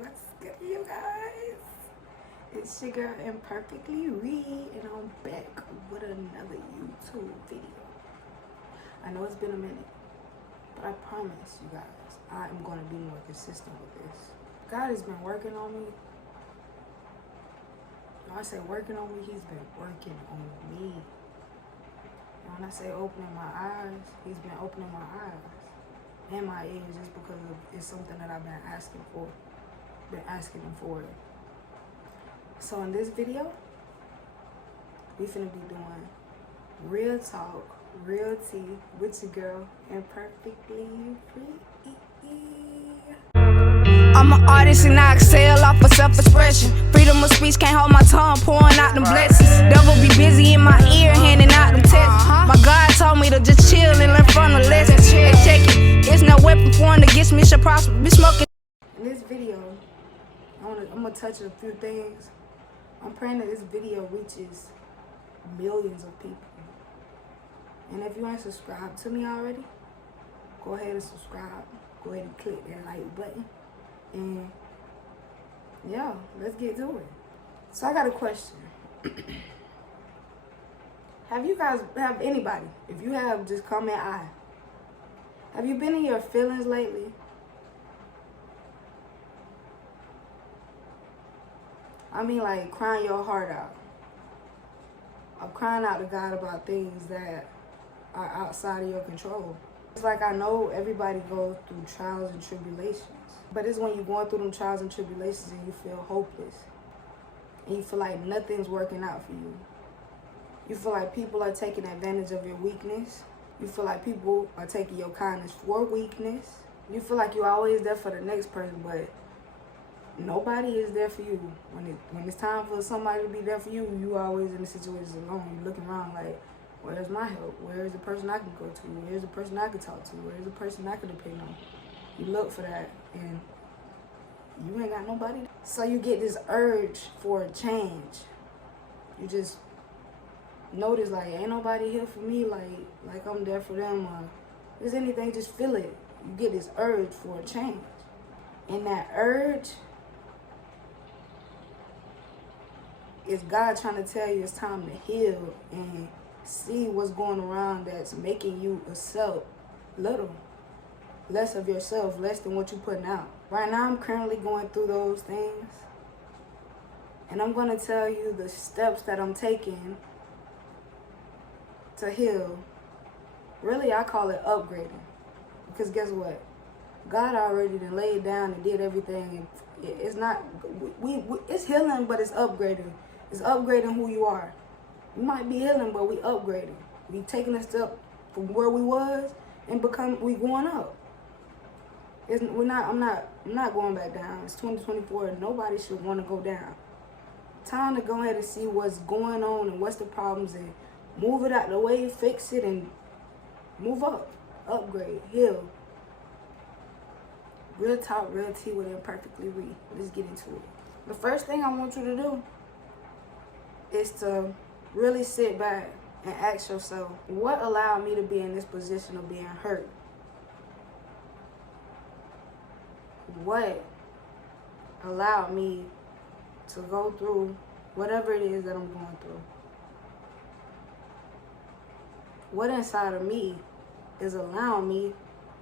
What's good, you guys? It's your girl Imperfectly Reed, and I'm back with another YouTube video. I know it's been a minute, but I promise you guys, I am going to be more consistent with this. God has been working on me. When I say working on me, He's been working on me. And when I say opening my eyes, He's been opening my eyes and my ears, just because it's something that I've been asking for. Been asking Him for it. So in this video, we finna be doing real talk, real tea with your girl Imperfectly Free. I'm an artist and I excel off of self-expression. Freedom of speech, can't hold my tongue, pouring out them blessings. Devil be busy in my ear, handing out them texts. My God told me to just chill and learn from the lessons. Hey, check it, it's no weapon formed against me shall prosper. Be smoking. In this video, I'm gonna touch on a few things. I'm praying that this video reaches millions of people. And if you ain't subscribed to me already, go ahead and subscribe. Go ahead and click that like button. And yeah, let's get to it. So I got a question. Have anybody, if you have, just comment I. Have you been in your feelings lately? I mean, like crying your heart out. I'm crying out to God about things that are outside of your control. It's like I know everybody goes through trials and tribulations, but it's when you're going through them trials and tribulations and you feel hopeless. And you feel like nothing's working out for you. You feel like people are taking advantage of your weakness. You feel like people are taking your kindness for weakness. You feel like you're always there for the next person, but nobody is there for you. When it's time for somebody to be there for you, you always in the situation alone. You're looking around like, where's my help? Where's the person I can go to? Where's the person I can talk to? Where's the person I can depend on? You look for that, and you ain't got nobody. So you get this urge for a change. You just notice like, ain't nobody here for me, like I'm there for them, or there's anything, just feel it. You get this urge for a change. And that urge is God trying to tell you it's time to heal and see what's going around that's making you accept little. Less of yourself, less than what you're putting out. Right now, I'm currently going through those things. And I'm going to tell you the steps that I'm taking to heal. Really, I call it upgrading. Because guess what? God already done laid down and did everything. It's not, it's healing, but it's upgrading. It's upgrading who you are. You might be healing, but we upgrading. We taking a step from where we was and we going up. I'm not going back down. It's 2024. Nobody should want to go down. Time to go ahead and see what's going on and what's the problems and move it out the way, fix it, and move up, upgrade, heal. Real talk, real tea with Imperfectly Reed. Let's get into it. The first thing I want you to do is to really sit back and ask yourself, what allowed me to be in this position of being hurt? What allowed me to go through whatever it is that I'm going through? What inside of me is allowing me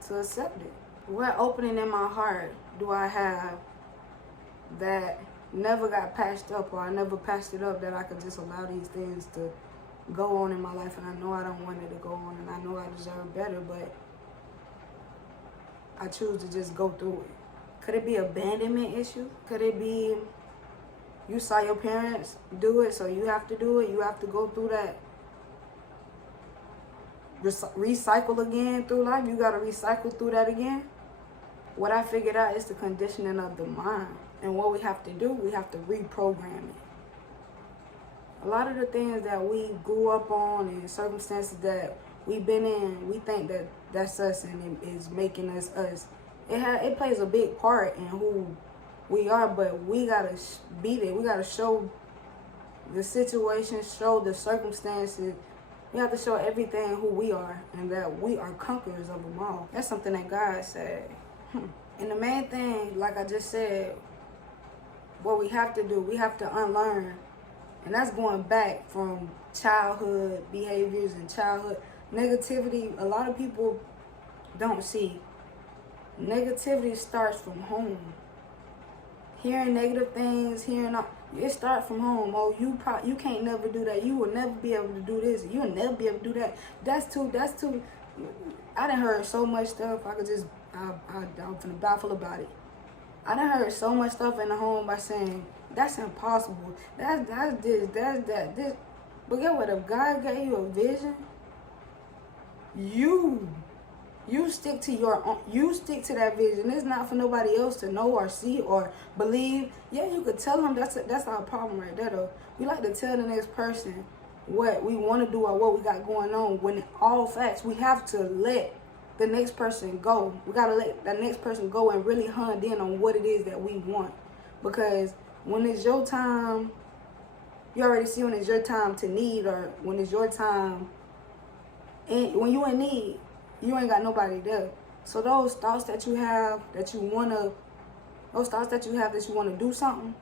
to accept it? What opening in my heart do I have that never got patched up, or I never patched it up, that I could just allow these things to go on in my life? And I know I don't want it to go on, and I know I deserve better, but I choose to just go through it. Could it be abandonment issue? Could it be you saw your parents do it, so you have to do it? You have to go through that. Recycle again through life. You got to recycle through that again. What I figured out is the conditioning of the mind. And what we have to do, we have to reprogram it. A lot of the things that we grew up on and circumstances that we've been in, we think that that's us and it is making us us. It plays a big part in who we are, but we got to be there. We got to show the situation, show the circumstances. We have to show everything who we are and that we are conquerors of them all. That's something that God said. And the main thing, like I just said, what we have to do. We have to unlearn. And that's going back from childhood behaviors and childhood negativity. A lot of people don't see. Negativity starts from home. Hearing negative things, it starts from home. Oh, you can't never do that. You will never be able to do this. You will never be able to do that. That's too. I done heard so much stuff. I'm finna baffle about it. I done heard so much stuff in the home by saying, that's impossible. That's this, that's that, this. But get what? If God gave you a vision, you stick to that vision. It's not for nobody else to know or see or believe. Yeah, you could tell them. That's our problem right there, though. We like to tell the next person what we want to do or what we got going on. When in all facts, we have to let the next person go. We gotta let the next person go and really hone in on what it is that we want. Because when it's your time, you already see when it's your time to need, or when it's your time, and when you in need, you ain't got nobody there. So those thoughts that you have that you wanna do something,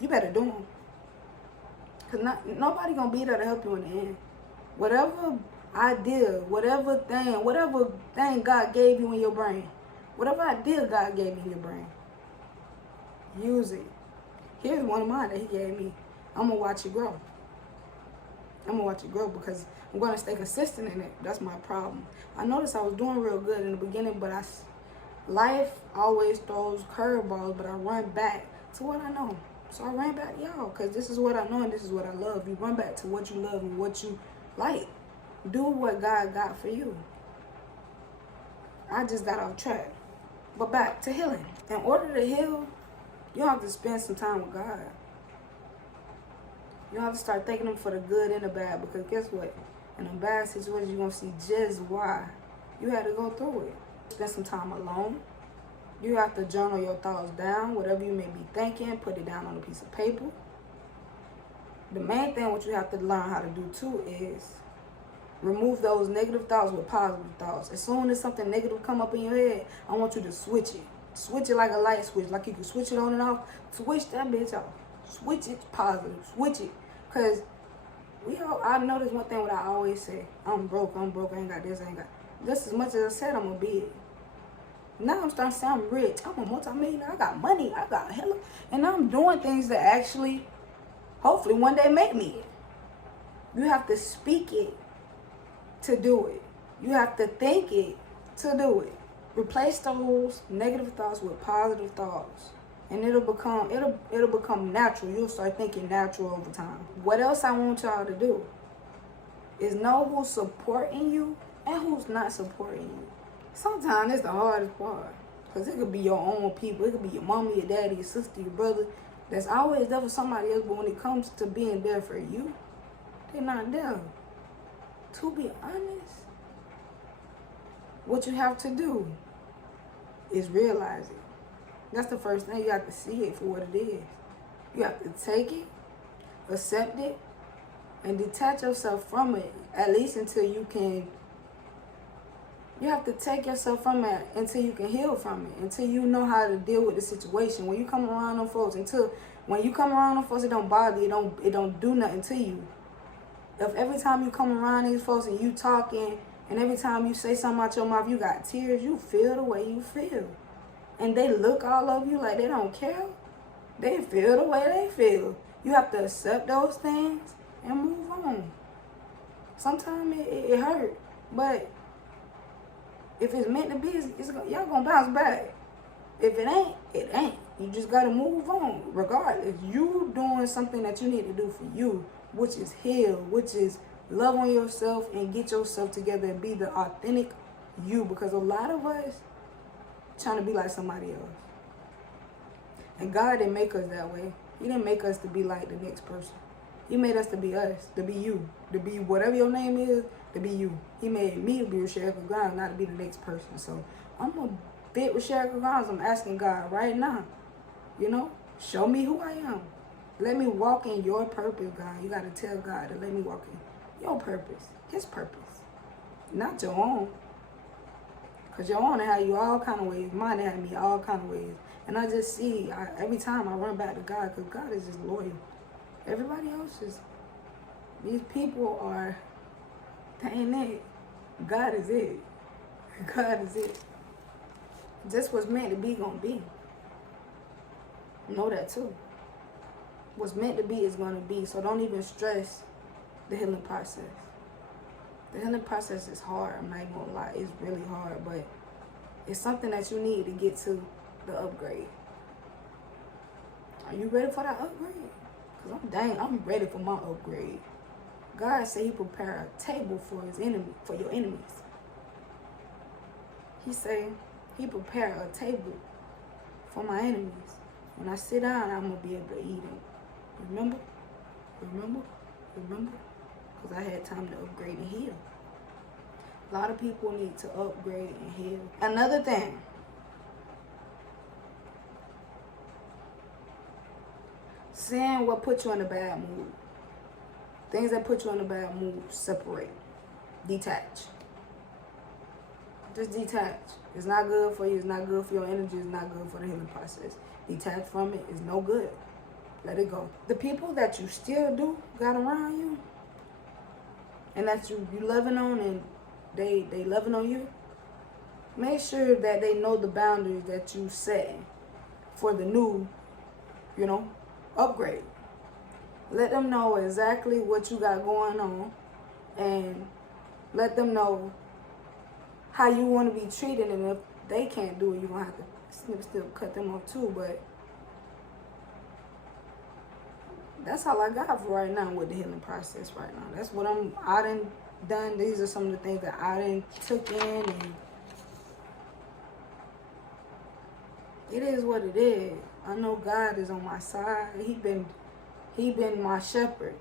you better do them. Cause nobody gonna be there to help you in the end. Whatever idea, whatever thing God gave you in your brain, whatever idea God gave you in your brain, use it. Here's one of mine that He gave me. I'm gonna watch it grow. Because I'm gonna stay consistent in it. That's my problem. I noticed I was doing real good in the beginning, but life always throws curveballs, but I run back to what I know. So I ran back to y'all, because this is what I know and this is what I love. You run back to what you love and what you like. Do what God got for you. I just got off track. But back to healing. In order to heal, you have to spend some time with God. You have to start thanking Him for the good and the bad, because guess what? In a bad situation, you're going to see just why you had to go through it. Spend some time alone. You have to journal your thoughts down. Whatever you may be thinking, put it down on a piece of paper. The main thing what you have to learn how to do too is remove those negative thoughts with positive thoughts. As soon as something negative come up in your head, I want you to switch it. Switch it like a light switch. Like you can switch it on and off. Switch that bitch off. Switch it positive. Switch it. Because I know there's one thing what I always say. I'm broke, I ain't got this, I ain't got. Just as much as I said I'm going to be it. Now I'm starting to say I'm rich. I'm a multi-millionaire. I got money. I got hella. And I'm doing things that actually, hopefully one day make me it. You have to speak it to do it. You have to think it to do it. Replace those negative thoughts with positive thoughts. And it'll become natural. You'll start thinking natural over time. What else I want y'all to do is know who's supporting you and who's not supporting you. Sometimes it's the hardest part. Because it could be your own people. It could be your mama, your daddy, your sister, your brother. That's always there for somebody else. But when it comes to being there for you, they're not there. To be honest, what you have to do is realize it. That's the first thing. You have to see it for what it is. You have to take it, accept it, and detach yourself from it, at least until you can. You have to take yourself from it until you can heal from it, until you know how to deal with the situation. When you come around them folks, it don't bother you, it don't do nothing to you. If every time you come around these folks and you talking, and every time you say something out your mouth, you got tears, you feel the way you feel. And they look all over you like they don't care. They feel the way they feel. You have to accept those things and move on. Sometimes it hurt, but if it's meant to be, y'all gonna bounce back. If it ain't, it ain't. You just gotta move on. Regardless, you doing something that you need to do for you, which is heal, which is love on yourself and get yourself together and be the authentic you. Because a lot of us trying to be like somebody else. And God didn't make us that way. He didn't make us to be like the next person. He made us to be us, to be you, to be whatever your name is, to be you. He made me to be Rasherica Grimes, not to be the next person. So I'm going to fit Rasherica Grimes. I'm asking God right now, show me who I am. Let me walk in your purpose, God. You got to tell God to let me walk in your purpose, His purpose, not your own. Because your owner had you all kind of ways. Mine had me all kind of ways. And I just see, every time I run back to God, because God is just loyal. Everybody else is, these people are, they ain't it. God is it. God is it. Just what's meant to be gonna be. Know that too. What's meant to be is gonna be. So don't even stress the healing process. The healing process is hard. I'm not even gonna lie. It's really hard, but it's something that you need to get to the upgrade. Are you ready for that upgrade? Because I'm ready for my upgrade. God said he prepared a table for his enemy, for your enemies. He said he prepared a table for my enemies. When I sit down, I'm going to be able to eat it. Remember? Remember? Remember? Because I had time to upgrade and heal. A lot of people need to upgrade and heal. Another thing. Saying what put you in a bad mood. Things that put you in a bad mood, separate. Detach. Just detach. It's not good for you. It's not good for your energy. It's not good for the healing process. Detach from it. It's no good. Let it go. The people that you still do got around you, and that you loving on, and they loving on you, make sure that they know the boundaries that you set for the new, upgrade. Let them know exactly what you got going on, and let them know how you want to be treated. And if they can't do it, you're going to have to still cut them off too. But that's all I got for right now with the healing process right now. That's what I done. These are some of the things that I done took in, and it is what it is. I know God is on my side. He been my shepherd.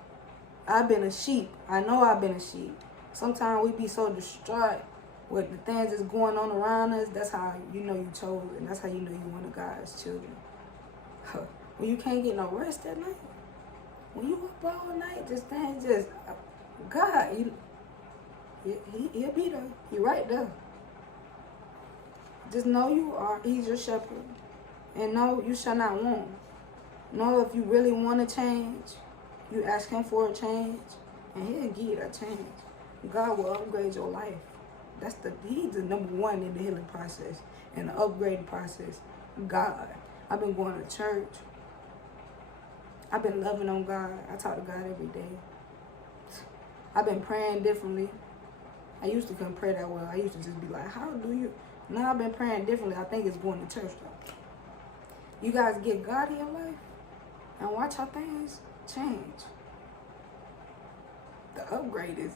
I've been a sheep. I know I've been a sheep. Sometimes we be so distraught with the things that's going on around us. That's how you know you chosen. That's how you know you one of God's children. When you can't get no rest at night. When you up all night, God, he'll be there. He right there. Just know he's your shepherd. And know you shall not want. Know if you really want to change, you ask him for a change, and he'll give you that change. God will upgrade your life. He's the number one in the healing process and the upgrading process. God. I've been going to church. I've been loving on God. I talk to God every day. I've been praying differently. I used to couldn't pray that well. I used to just be like, how do you? Now I've been praying differently. I think it's going to church though. You guys get God in your life and watch how things change. The upgrade is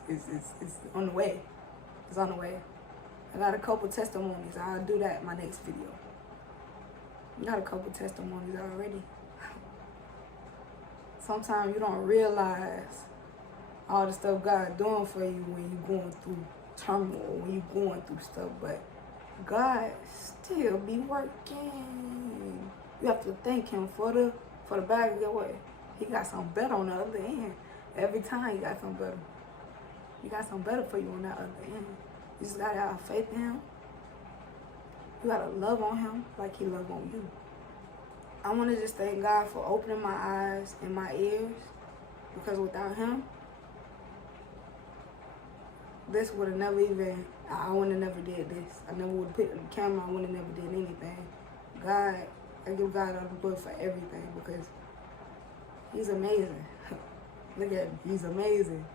on the way. It's on the way. I got a couple testimonies. I'll do that in my next video. I got a couple testimonies already. Sometimes you don't realize all the stuff God doing for you when you're going through turmoil, when you're going through stuff, but God still be working. You have to thank him for the bag of your way. He got something better on the other end. Every time he got something better. He got something better for you on that other end. You just gotta have faith in him. You gotta love on him like he love on you. I want to just thank God for opening my eyes and my ears, because without him, this would have never even, I would have never did this. I never would have put the camera, I would have never did anything. God, I give God all the glory for everything, because he's amazing. Look at him, he's amazing.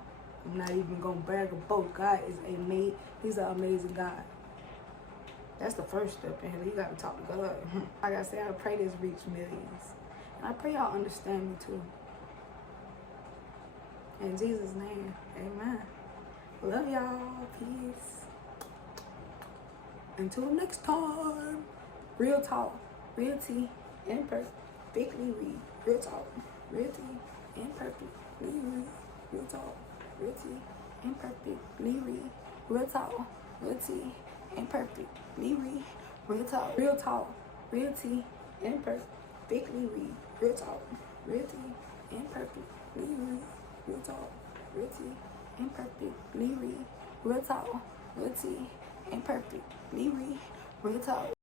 I'm not even going to brag or boast. God is amazing. He's an amazing God. That's the first step in here. You got to talk to God. Like I said, I pray this reach millions. And I pray y'all understand me too. In Jesus' name, amen. Love y'all. Peace. Until next time. Real talk. Real tea. Imperfectly read. Real talk. Real tea. Imperfectly read. Real talk. Real tea. Imperfectly read. Real talk. Real tea. Imperfectly read. Real talk. Real talk. Real tea. Imperfectly read. Real talk. Real tea. Imperfectly read. Real talk. Real tea. Imperfectly read. Real talk. Real tea. ain't perfect. Be real talk.